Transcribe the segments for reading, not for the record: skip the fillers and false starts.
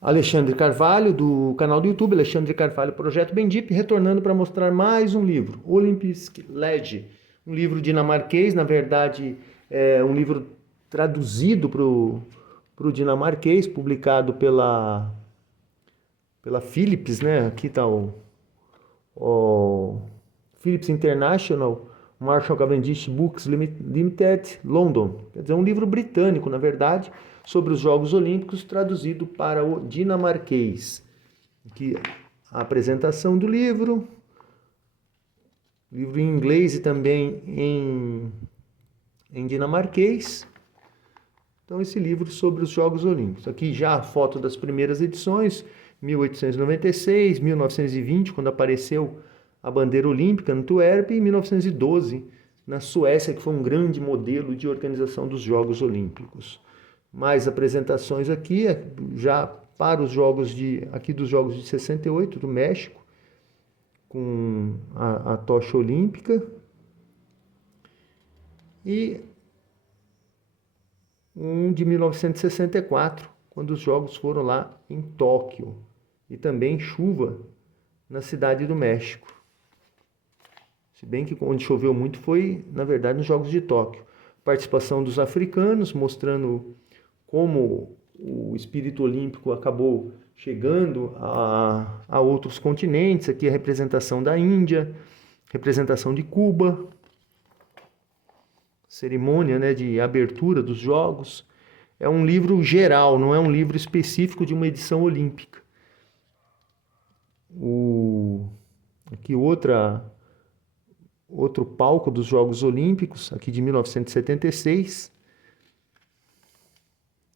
Alexandre Carvalho, do canal do YouTube, Alexandre Carvalho Projeto Bendip, retornando para mostrar mais um livro, Olympisk Lege, um livro dinamarquês, na verdade é um livro traduzido para o dinamarquês, publicado pela Philips, né? Aqui está o Philips International Marshall Cavendish Books Limited, London. Quer dizer, um livro britânico, na verdade, sobre os Jogos Olímpicos, traduzido para o dinamarquês. Aqui a apresentação do livro em inglês e também em dinamarquês. Então, esse livro sobre os Jogos Olímpicos. Aqui já a foto das primeiras edições, 1896, 1920, quando apareceu a bandeira olímpica no Antuérpia, e 1912, na Suécia, que foi um grande modelo de organização dos Jogos Olímpicos. Mais apresentações aqui, já para os jogos dos Jogos de 68, do México, com a tocha olímpica. E um de 1964, quando os Jogos foram lá em Tóquio. E também chuva na cidade do México. Se bem que onde choveu muito foi, na verdade, nos Jogos de Tóquio. Participação dos africanos, mostrando como o espírito olímpico acabou chegando a outros continentes. Aqui a representação da Índia, representação de Cuba, cerimônia, né, de abertura dos Jogos. É um livro geral, não é um livro específico de uma edição olímpica. Aqui outro palco dos Jogos Olímpicos, aqui de 1976.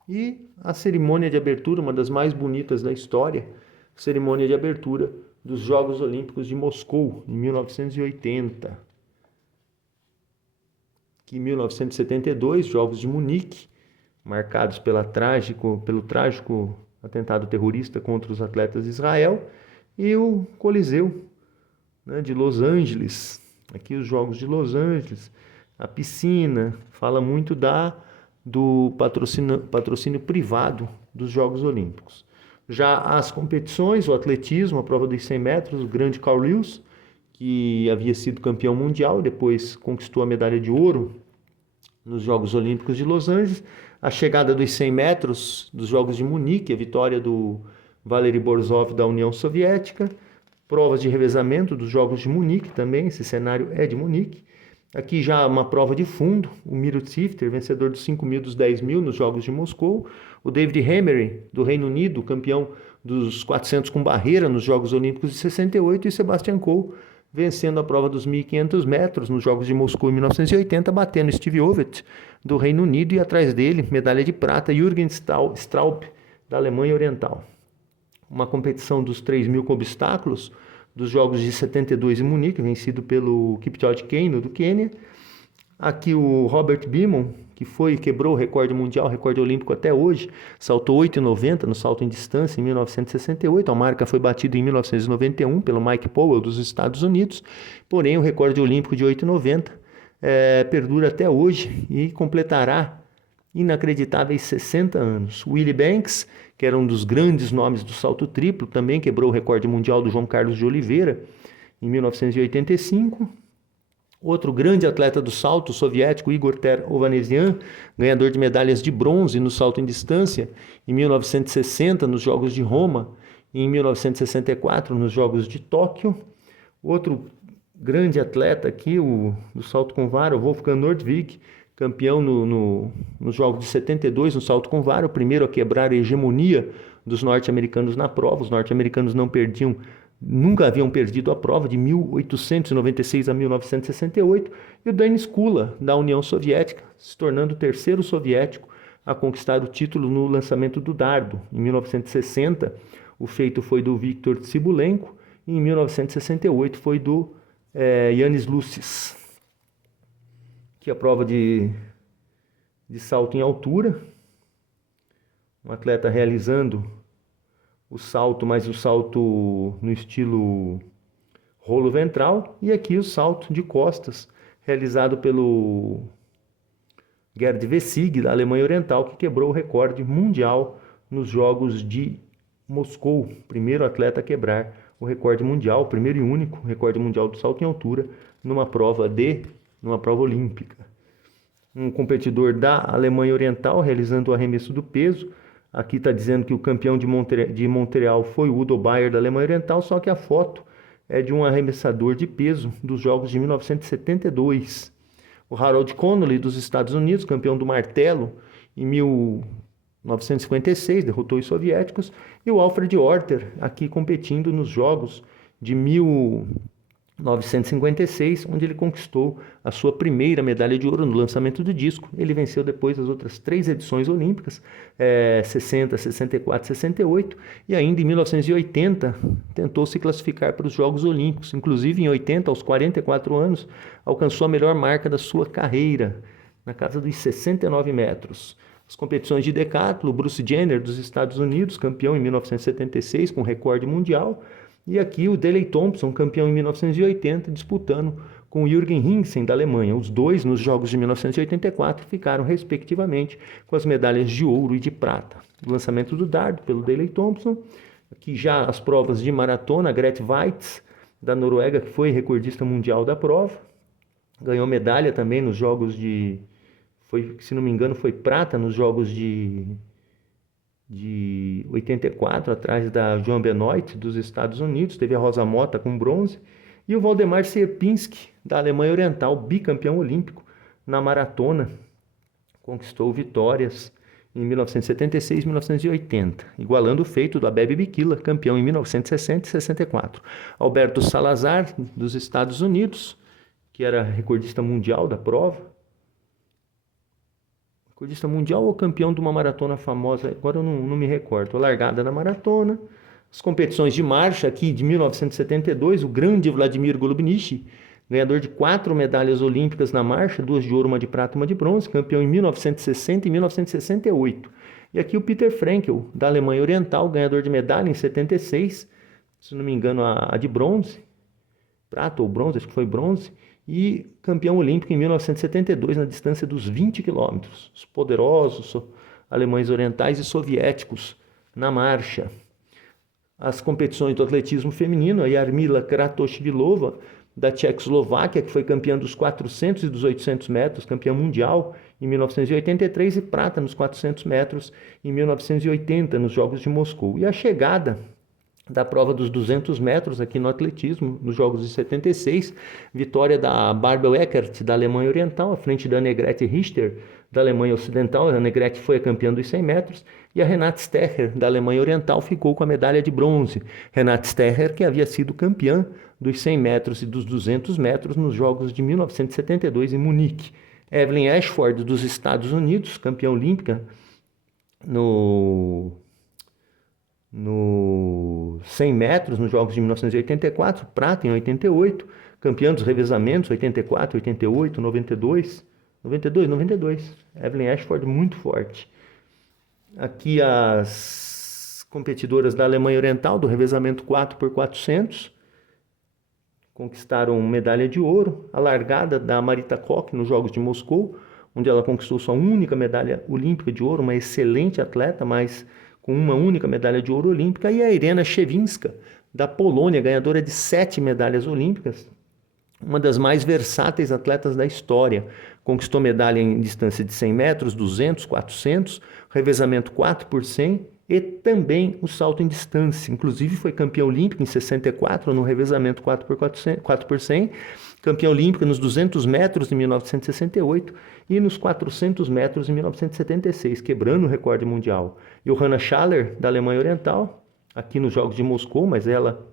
E a cerimônia de abertura, uma das mais bonitas da história, cerimônia de abertura dos Jogos Olímpicos de Moscou, em 1980. Aqui em 1972, Jogos de Munique, marcados pelo trágico atentado terrorista contra os atletas de Israel, e o Coliseu, né, de Los Angeles. Aqui os Jogos de Los Angeles, a piscina, fala muito do patrocínio privado dos Jogos Olímpicos. Já as competições, o atletismo, a prova dos 100 metros, o grande Carl Lewis, que havia sido campeão mundial, depois conquistou a medalha de ouro nos Jogos Olímpicos de Los Angeles. A chegada dos 100 metros dos Jogos de Munique, a vitória do Valery Borzov da União Soviética. Provas de revezamento dos Jogos de Munique também, esse cenário é de Munique. Aqui já uma prova de fundo, o Miro Tifter, vencedor dos 5.000 e dos 10.000 nos Jogos de Moscou. O David Hemery, do Reino Unido, campeão dos 400 com barreira nos Jogos Olímpicos de 68. E Sebastian Coe, vencendo a prova dos 1.500 metros nos Jogos de Moscou em 1980, batendo Steve Ovett, do Reino Unido, e atrás dele, medalha de prata, Jürgen Straub, da Alemanha Oriental. Uma competição dos 3.000 com obstáculos, dos Jogos de 72 em Munique, vencido pelo Kipchoge Keino, do Quênia. Aqui o Robert Beamon, que quebrou o recorde mundial, recorde olímpico até hoje, saltou 8,90 no salto em distância em 1968, a marca foi batida em 1991 pelo Mike Powell dos Estados Unidos, porém o recorde olímpico de 8,90 perdura até hoje e completará inacreditáveis 60 anos. Willie Banks, que era um dos grandes nomes do salto triplo, também quebrou o recorde mundial do João Carlos de Oliveira em 1985. Outro grande atleta do salto soviético, Igor Ter-Ovanesyan, ganhador de medalhas de bronze no salto em distância em 1960 nos Jogos de Roma e em 1964 nos Jogos de Tóquio. Outro grande atleta aqui, do salto com vara, o Wolfgang Nordwig, campeão nos Jogos de 72 no salto com vara, o primeiro a quebrar a hegemonia dos norte-americanos na prova. Os norte-americanos nunca haviam perdido a prova de 1896 a 1968, e o Denis Kula, da União Soviética, se tornando o terceiro soviético a conquistar o título no lançamento do dardo. Em 1960, o feito foi do Viktor Tsibulenko, e em 1968 foi do Yanis Lucis. Aqui a prova de salto em altura, um atleta realizando o salto, mas o salto no estilo rolo ventral, e aqui o salto de costas, realizado pelo Gerd Wessig, da Alemanha Oriental, que quebrou o recorde mundial nos Jogos de Moscou, primeiro atleta a quebrar o recorde mundial, primeiro e único recorde mundial do salto em altura numa prova olímpica. Um competidor da Alemanha Oriental realizando o arremesso do peso. Aqui está dizendo que o campeão de Montreal foi o Udo Bayer da Alemanha Oriental, só que a foto é de um arremessador de peso dos Jogos de 1972. O Harold Connolly dos Estados Unidos, campeão do martelo em 1956, derrotou os soviéticos. E o Alfred Orter, aqui competindo nos Jogos de 1956, onde ele conquistou a sua primeira medalha de ouro no lançamento do disco. Ele venceu depois as outras 3 edições olímpicas, 60, 64, 68, e ainda em 1980 tentou se classificar para os Jogos Olímpicos. Inclusive em 80, aos 44 anos, alcançou a melhor marca da sua carreira, na casa dos 69 metros. As competições de decathlon, Bruce Jenner dos Estados Unidos, campeão em 1976 com recorde mundial. E aqui o Daley Thompson, campeão em 1980, disputando com o Jürgen Hingsen da Alemanha. Os dois, nos Jogos de 1984, ficaram respectivamente com as medalhas de ouro e de prata. O lançamento do dardo pelo Daley Thompson. Aqui já as provas de maratona, Grete Waitz, da Noruega, que foi recordista mundial da prova. Ganhou medalha também nos Jogos se não me engano, foi prata nos Jogos de 84, atrás da Joan Benoit, dos Estados Unidos. Teve a Rosa Mota com bronze. E o Waldemar Sierpinski, da Alemanha Oriental, bicampeão olímpico na maratona. Conquistou vitórias em 1976 e 1980, igualando o feito do Abebe Bikila, campeão em 1960 e 64. Alberto Salazar, dos Estados Unidos, que era recordista mundial da prova. Recordista mundial ou campeão de uma maratona famosa, agora eu não me recordo. A largada da maratona, as competições de marcha aqui de 1972, o grande Vladimir Golubnitsy, ganhador de 4 medalhas olímpicas na marcha, 2 de ouro, 1 de prata, 1 de bronze, campeão em 1960 e 1968. E aqui o Peter Frankel, da Alemanha Oriental, ganhador de medalha em 76, se não me engano a de bronze, prata ou bronze, acho que foi bronze, e campeão olímpico em 1972 na distância dos 20 quilômetros. Os poderosos alemães orientais e soviéticos na marcha. As competições do atletismo feminino, a Jarmila Kratochvilova, da Tchecoslováquia, que foi campeã dos 400 e dos 800 metros, campeã mundial em 1983, e prata nos 400 metros em 1980, nos Jogos de Moscou. E a chegada da prova dos 200 metros aqui no atletismo, nos Jogos de 76, vitória da Barbel Eckert, da Alemanha Oriental, à frente da Annegret Richter, da Alemanha Ocidental. A Annegret foi a campeã dos 100 metros, e a Renate Stecher, da Alemanha Oriental, ficou com a medalha de bronze. Renate Stecher, que havia sido campeã dos 100 metros e dos 200 metros nos Jogos de 1972 em Munique. Evelyn Ashford, dos Estados Unidos, campeã olímpica no 100 metros, nos Jogos de 1984, prata em 88, campeã dos revezamentos, 84, 88, 92. Evelyn Ashford muito forte. Aqui as competidoras da Alemanha Oriental, do revezamento 4x400, conquistaram medalha de ouro. A largada da Marita Koch nos Jogos de Moscou, onde ela conquistou sua única medalha olímpica de ouro, uma excelente atleta, mas com uma única medalha de ouro olímpica. E a Irena Shewinska, da Polônia, ganhadora de 7 medalhas olímpicas, uma das mais versáteis atletas da história. Conquistou medalha em distância de 100 metros, 200, 400, revezamento 4x100 e também o salto em distância. Inclusive foi campeã olímpica em 64 no revezamento 4x100, campeã olímpica nos 200 metros em 1968 e nos 400 metros em 1976, quebrando o recorde mundial. Johanna Schaller, da Alemanha Oriental, aqui nos Jogos de Moscou, mas ela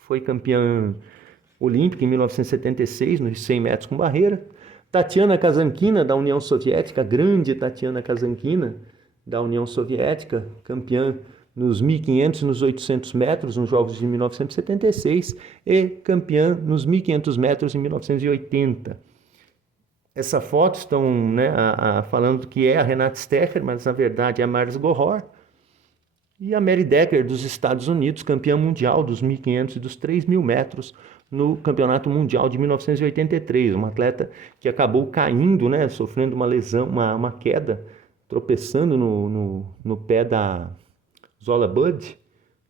foi campeã olímpica em 1976 nos 100 metros com barreira. Tatiana Kazankina, da União Soviética, grande Tatiana Kazankina, da União Soviética, campeã nos 1.500 e nos 800 metros nos Jogos de 1976 e campeã nos 1.500 metros em 1980. Essa foto estão falando que é a Renate Stecher, mas na verdade é a Mars Gohor. E a Mary Decker, dos Estados Unidos, campeã mundial dos 1.500 e dos 3.000 metros no Campeonato Mundial de 1983. Uma atleta que acabou caindo, sofrendo uma lesão, uma queda, tropeçando no pé da Zola Budd,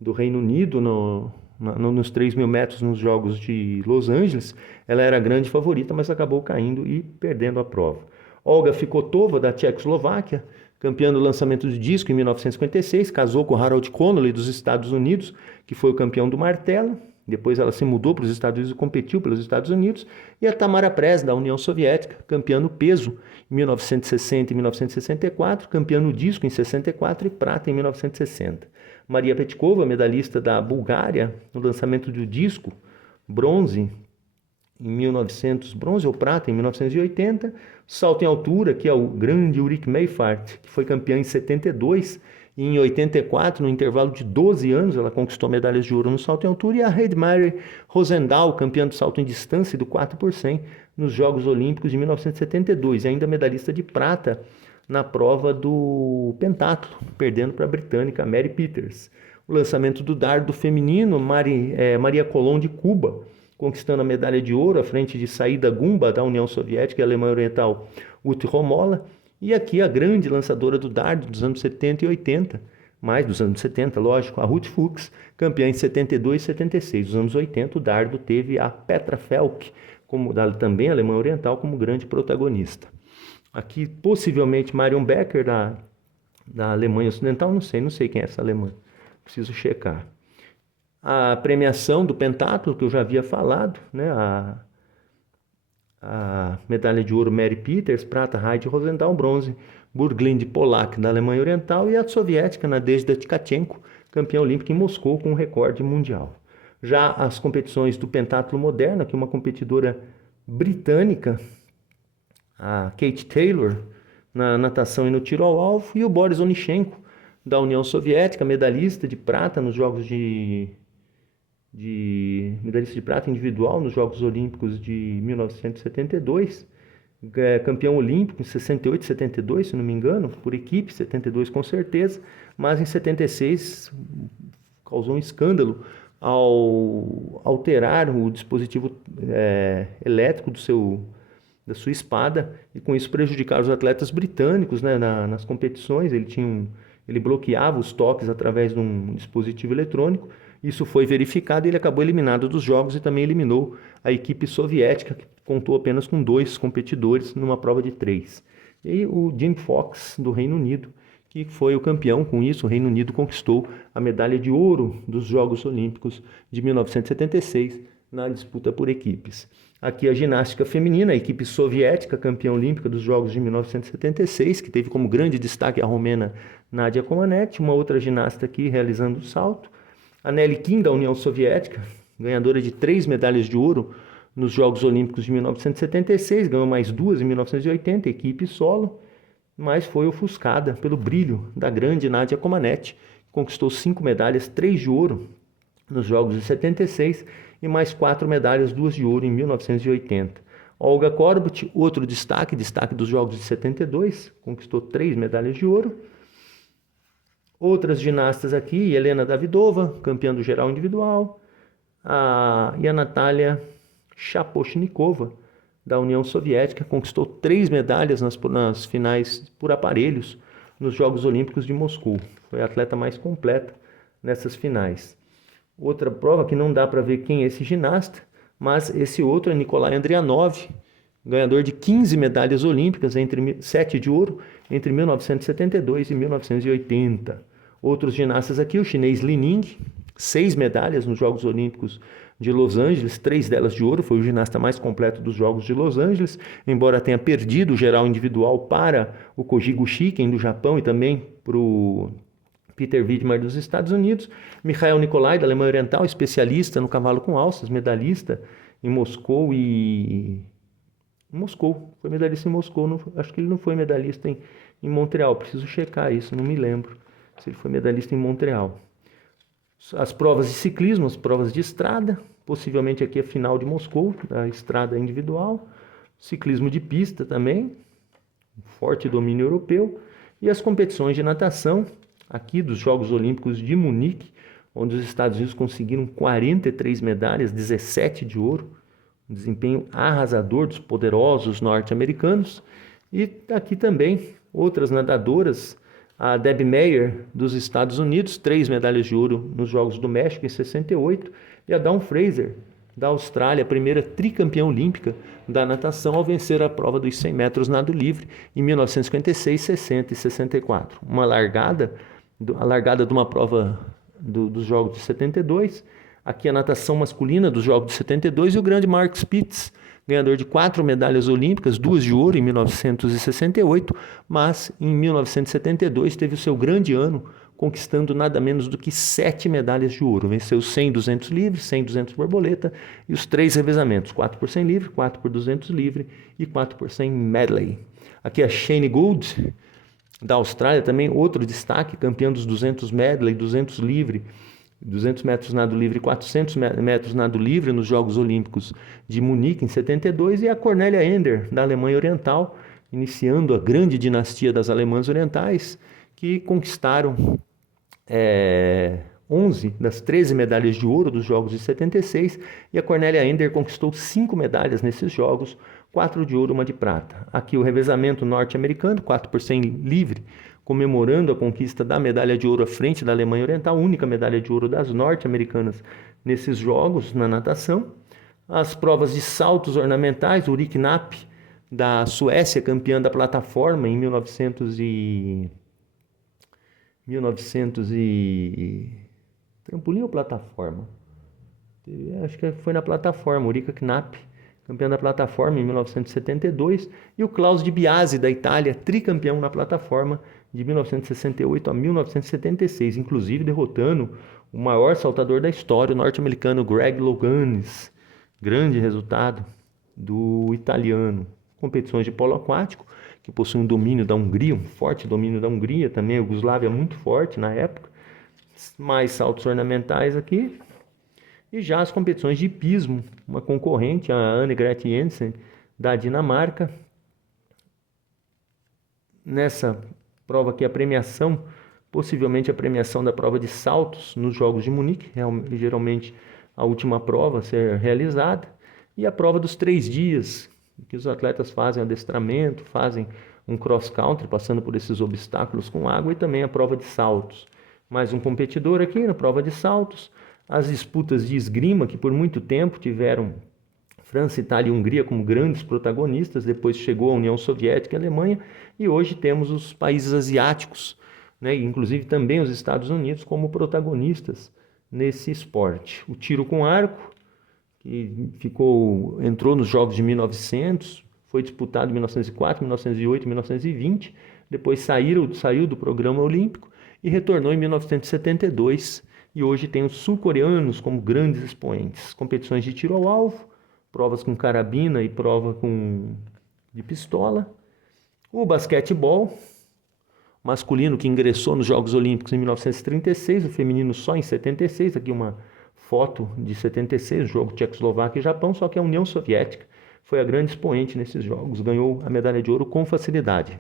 do Reino Unido nos 3.000 metros nos Jogos de Los Angeles. Ela era a grande favorita, mas acabou caindo e perdendo a prova. Olga Fikotova, da Tchecoslováquia, campeã do lançamento de disco em 1956, casou com Harold Connolly dos Estados Unidos, que foi o campeão do martelo. Depois ela se mudou para os Estados Unidos e competiu pelos Estados Unidos. E a Tamara Press, da União Soviética, campeã no peso em 1960 e 1964, campeã no disco em 64 e prata em 1960. Maria Petkova, medalhista da Bulgária no lançamento do disco, bronze ou prata em 1980. Salto em altura, que é o grande Ulrich Meifert, que foi campeã em 72, e em 84, no intervalo de 12 anos, ela conquistou medalhas de ouro no salto em altura. E a Heidemarie Rosendahl, campeã do salto em distância e do 4 por 100 nos Jogos Olímpicos de 1972, e ainda medalhista de prata na prova do pentatlo, perdendo para a britânica Mary Peters. O lançamento do dardo feminino, Maria Colón de Cuba, conquistando a medalha de ouro à frente de Saída Gumba, da União Soviética, e a Alemanha Oriental, Ute Romola. E aqui a grande lançadora do dardo dos anos 70 e 80, mais dos anos 70, lógico, a Ruth Fuchs, campeã em 72 e 76. Nos anos 80, o dardo teve a Petra Felk, também Alemanha Oriental, como grande protagonista. Aqui, possivelmente, Marion Becker, da Alemanha Ocidental, não sei quem é essa alemã, preciso checar. A premiação do pentatlo, que eu já havia falado, né? A medalha de ouro Mary Peters, prata Heidi Rosendahl, bronze Burglind Polak, da Alemanha Oriental, e a soviética Nadezhda Tkachenko, campeã olímpica em Moscou com um recorde mundial. Já as competições do pentatlo moderno, aqui uma competidora britânica, a Kate Taylor, na natação e no tiro ao alvo, e o Boris Onichenko, da União Soviética, medalhista de prata nos Jogos medalhista de prata individual nos Jogos Olímpicos de 1972, campeão olímpico em 68 e 72, se não me engano, por equipe, 72 com certeza, mas em 76 causou um escândalo ao alterar o dispositivo elétrico da sua espada, e com isso prejudicar os atletas britânicos, né, nas competições. Ele bloqueava os toques através de um dispositivo eletrônico. Isso foi verificado e ele acabou eliminado dos Jogos, e também eliminou a equipe soviética, que contou apenas com 2 competidores numa prova de 3. E o Jim Fox, do Reino Unido, que foi o campeão. Com isso, o Reino Unido conquistou a medalha de ouro dos Jogos Olímpicos de 1976 na disputa por equipes. Aqui a ginástica feminina, a equipe soviética, campeã olímpica dos Jogos de 1976, que teve como grande destaque a romena Nadia Comaneci, uma outra ginasta aqui realizando o salto. A Nelly Kim, da União Soviética, ganhadora de 3 medalhas de ouro nos Jogos Olímpicos de 1976, ganhou mais 2 em 1980, equipe solo, mas foi ofuscada pelo brilho da grande Nadia Comaneci, que conquistou 5 medalhas, 3 de ouro nos Jogos de 76 e mais 4 medalhas, 2 de ouro em 1980. Olga Korbut, outro destaque dos Jogos de 72, conquistou 3 medalhas de ouro. Outras ginastas aqui, Helena Davidova, campeã do geral individual, e a Natália Shaposhnikova, da União Soviética, conquistou 3 medalhas nas finais por aparelhos nos Jogos Olímpicos de Moscou. Foi a atleta mais completa nessas finais. Outra prova que não dá para ver quem é esse ginasta, mas esse outro é Nikolai Andrianov, ganhador de 15 medalhas olímpicas, 7 de ouro, entre 1972 e 1980. Outros ginastas aqui, o chinês Li Ning, 6 medalhas nos Jogos Olímpicos de Los Angeles, 3 delas de ouro, foi o ginasta mais completo dos Jogos de Los Angeles, embora tenha perdido o geral individual para o Koji Gushiken, do Japão, e também para o Peter Widmer, dos Estados Unidos. Mikhail Nikolai, da Alemanha Oriental, especialista no cavalo com alças, medalhista em Moscou foi medalhista em Moscou, acho que ele não foi medalhista em Montreal, preciso checar isso, não me lembro se ele foi medalhista em Montreal. As provas de ciclismo, as provas de estrada, possivelmente aqui a final de Moscou, da estrada individual, ciclismo de pista também, forte domínio europeu, e as competições de natação, aqui dos Jogos Olímpicos de Munique, onde os Estados Unidos conseguiram 43 medalhas, 17 de ouro, um desempenho arrasador dos poderosos norte-americanos. E aqui também outras nadadoras, A Deb Meyer, dos Estados Unidos, 3 medalhas de ouro nos Jogos do México em 68, e a Dawn Fraser, da Austrália, a primeira tricampeã olímpica da natação ao vencer a prova dos 100 metros nado livre em 1956, 60 e 64. A largada de uma prova dos Jogos de 72, aqui a natação masculina dos Jogos de 72 e o grande Mark Spitz, ganhador de 4 medalhas olímpicas, 2 de ouro em 1968, mas em 1972 teve o seu grande ano, conquistando nada menos do que 7 medalhas de ouro. Venceu 100 200 livre, 100 200 borboleta e os 3 revezamentos, 4 por 100 livre, 4 por 200 livre e 4 por 100 medley. Aqui a Shane Gould, da Austrália, também outro destaque, campeã dos 200 medley, 200 livre, 200 metros nado livre e 400 metros nado livre nos Jogos Olímpicos de Munique em 72, e a Cornelia Ender, da Alemanha Oriental, iniciando a grande dinastia das alemãs orientais, que conquistaram 11 das 13 medalhas de ouro dos Jogos de 76, e a Cornelia Ender conquistou 5 medalhas nesses Jogos, 4 de ouro, 1 de prata. Aqui o revezamento norte-americano, 4 por 100 livre, comemorando a conquista da medalha de ouro à frente da Alemanha Oriental, única medalha de ouro das norte-americanas nesses Jogos na natação. As provas de saltos ornamentais, o Ulrik Knapp, da Suécia, campeã da plataforma em 1900 e... Trampolim ou plataforma? Acho que foi na plataforma, Ulrika Knapp, campeão da plataforma em 1972, e o Klaus Di Biase, da Itália, tricampeão na plataforma de 1968 a 1976, inclusive derrotando o maior saltador da história, o norte-americano Greg Louganis. Grande resultado do italiano. Competições de polo aquático, que possui um domínio da Hungria, um forte domínio da Hungria, também a Iugoslávia muito forte na época. Mais saltos ornamentais aqui. E já as competições de hipismo, uma concorrente, a Anne-Grethe Jensen, da Dinamarca. Nessa prova aqui, a premiação, possivelmente a premiação da prova de saltos nos Jogos de Munique, geralmente a última prova a ser realizada, e a prova dos 3 dias, que os atletas fazem adestramento, fazem um cross-country, passando por esses obstáculos com água, e também a prova de saltos. Mais um competidor aqui na prova de saltos. As disputas de esgrima, que por muito tempo tiveram França, Itália e Hungria como grandes protagonistas, depois chegou a União Soviética e a Alemanha, e hoje temos os países asiáticos, né, inclusive também os Estados Unidos, como protagonistas nesse esporte. O tiro com arco, que entrou nos Jogos de 1900, foi disputado em 1904, 1908, 1920, depois saiu do programa olímpico e retornou em 1972, e hoje tem os sul-coreanos como grandes expoentes. Competições de tiro ao alvo, provas com carabina e prova de pistola. O basquetebol masculino, que ingressou nos Jogos Olímpicos em 1936, o feminino só em 76, aqui uma foto de 76, o jogo Tchecoslováquia e Japão, só que a União Soviética foi a grande expoente nesses jogos, ganhou a medalha de ouro com facilidade.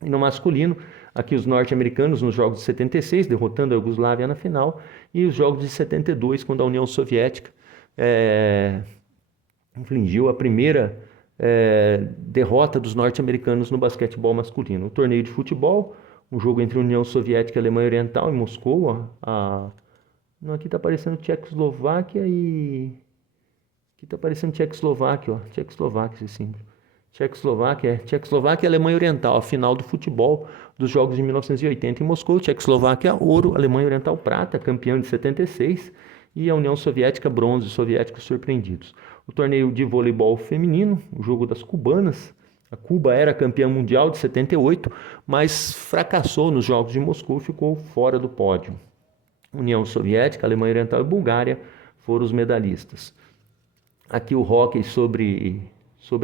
E no masculino, aqui os norte-americanos nos Jogos de 76, derrotando a Iugoslávia na final, e os Jogos de 72, quando a União Soviética infligiu a primeira derrota dos norte-americanos no basquetebol masculino. O torneio de futebol, um jogo entre a União Soviética e a Alemanha Oriental em Moscou. Não, aqui está aparecendo Tchecoslováquia e... Aqui está aparecendo Tchecoslováquia, ó. Tchecoslováquia, esse símbolo. Tchecoslováquia e Alemanha Oriental, a final do futebol dos Jogos de 1980 em Moscou. Tchecoslováquia, ouro, Alemanha Oriental, prata, campeã de 76, e a União Soviética, bronze, soviéticos surpreendidos. O torneio de voleibol feminino, o jogo das cubanas. A Cuba era campeã mundial de 78, mas fracassou nos Jogos de Moscou e ficou fora do pódio. União Soviética, Alemanha Oriental e Bulgária foram os medalhistas. Aqui o hóquei sobre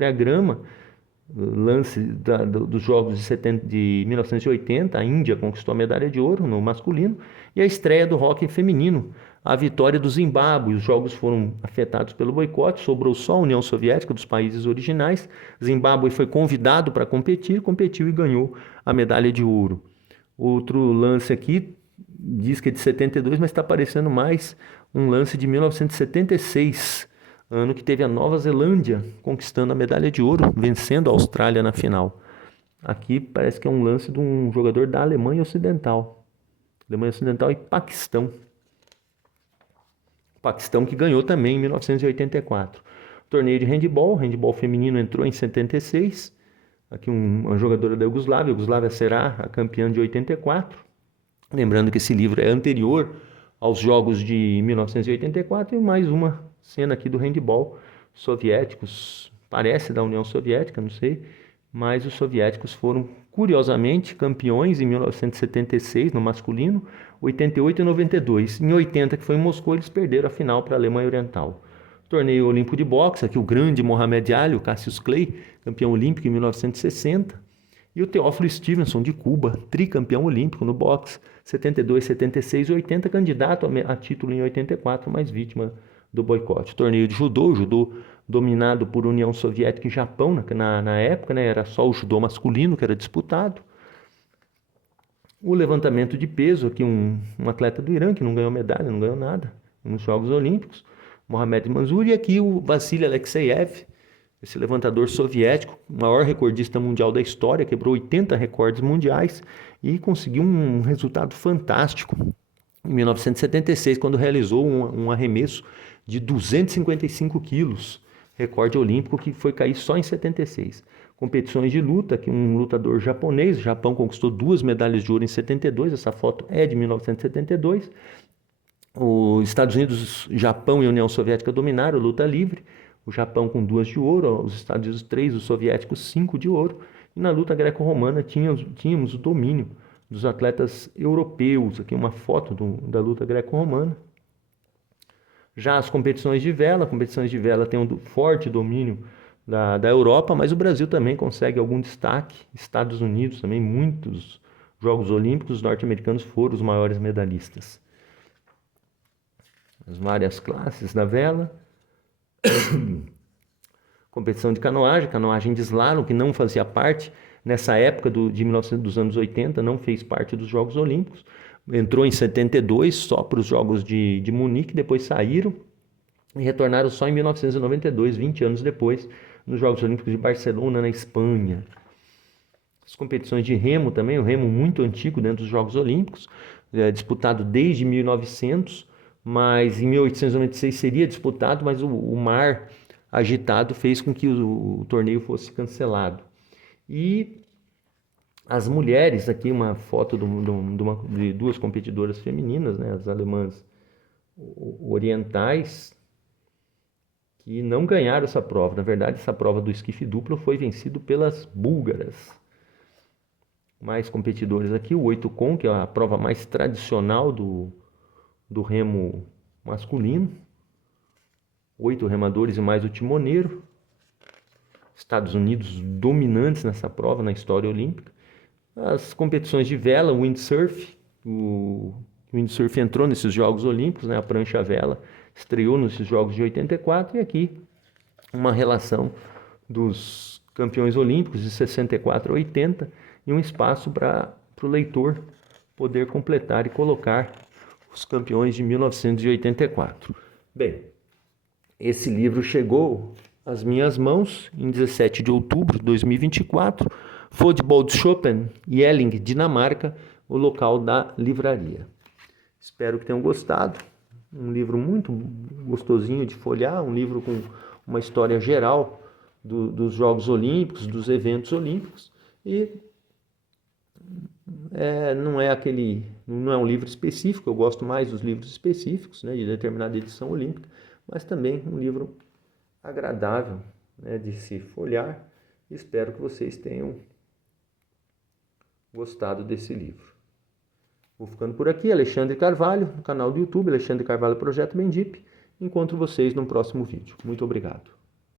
a grama, lance dos Jogos de 1980, a Índia conquistou a medalha de ouro no masculino, e a estreia do hóquei feminino, a vitória do Zimbábue. Os jogos foram afetados pelo boicote, sobrou só a União Soviética dos países originais. Zimbábue foi convidado para competir, competiu e ganhou a medalha de ouro. Outro lance aqui, diz que é de 72, mas está parecendo mais um lance de 1976, ano que teve a Nova Zelândia conquistando a medalha de ouro, vencendo a Austrália na final. Aqui parece que é um lance de um jogador da Alemanha Ocidental. Alemanha Ocidental e Paquistão. Paquistão que ganhou também em 1984. Torneio de handball, handball feminino entrou em 76. Aqui uma jogadora da Iugoslávia, a Iugoslávia será a campeã de 84. Lembrando que esse livro é anterior aos Jogos de 1984 e mais uma cena aqui do handball. Soviéticos, parece da União Soviética, não sei, mas os soviéticos foram, curiosamente, campeões em 1976 no masculino, 88 e 92. Em 80, que foi em Moscou, eles perderam a final para a Alemanha Oriental. Torneio Olímpico de Boxe, aqui o grande Mohamed Ali, o Cassius Clay, campeão olímpico em 1960. E o Teófilo Stevenson, de Cuba, tricampeão olímpico no boxe, 72, 76 e 80, candidato a título em 84, mas vítima do boicote. Torneio de judô, o judô dominado por União Soviética e Japão na época, né? Era só o judô masculino que era disputado. O levantamento de peso, aqui um atleta do Irã que não ganhou medalha, não ganhou nada nos Jogos Olímpicos, Mohamed Mansour, e aqui o Vassily Alexeyev, esse levantador soviético, o maior recordista mundial da história, quebrou 80 recordes mundiais e conseguiu um resultado fantástico em 1976, quando realizou um arremesso de 255 quilos, recorde olímpico que foi cair só em 76. Competições de luta, que um lutador japonês, o Japão conquistou 2 medalhas de ouro em 72, essa foto é de 1972. Os Estados Unidos, Japão e União Soviética dominaram a luta livre, o Japão com 2 de ouro, os Estados Unidos 3, os soviéticos 5 de ouro. E na luta greco-romana tínhamos o domínio dos atletas europeus. Aqui uma foto da luta greco-romana. Já as competições de vela têm um forte domínio da Europa, mas o Brasil também consegue algum destaque. Estados Unidos também, muitos Jogos Olímpicos, os norte-americanos foram os maiores medalhistas. As várias classes da vela. Competição de canoagem de slalom, que não fazia parte nessa época dos anos 80, não fez parte dos Jogos Olímpicos. Entrou em 72 só para os Jogos de Munique, depois saíram e retornaram só em 1992, 20 anos depois, nos Jogos Olímpicos de Barcelona, na Espanha. As competições de remo também, o remo muito antigo dentro dos Jogos Olímpicos, disputado desde 1900, mas em 1896 seria disputado, mas o mar agitado fez com que o torneio fosse cancelado. E as mulheres, aqui uma foto de 2 competidoras femininas, né, as alemãs orientais, que não ganharam essa prova. Na verdade, essa prova do esquife duplo foi vencido pelas búlgaras. Mais competidores aqui, o 8 com, que é a prova mais tradicional do remo masculino. 8 remadores e mais o timoneiro. Estados Unidos dominantes nessa prova, na história olímpica. As competições de vela, o windsurf. O windsurf entrou nesses Jogos Olímpicos, né? A prancha vela estreou nesses Jogos de 84. E aqui uma relação dos campeões olímpicos de 64 a 80 e um espaço para o leitor poder completar e colocar os campeões de 1984. Bem, esse livro chegou às minhas mãos em 17 de outubro de 2024, Fodboldshopen, Jelling, Dinamarca, o local da livraria. Espero que tenham gostado. Um livro muito gostosinho de folhear, um livro com uma história geral dos Jogos Olímpicos, dos eventos olímpicos, e não é um livro específico, eu gosto mais dos livros específicos, né, de determinada edição olímpica, mas também um livro agradável, né, de se folhear. Espero que vocês tenham gostado desse livro. Vou ficando por aqui, Alexandre Carvalho, no canal do YouTube, Alexandre Carvalho Projeto Bendip. Encontro vocês no próximo vídeo. Muito obrigado.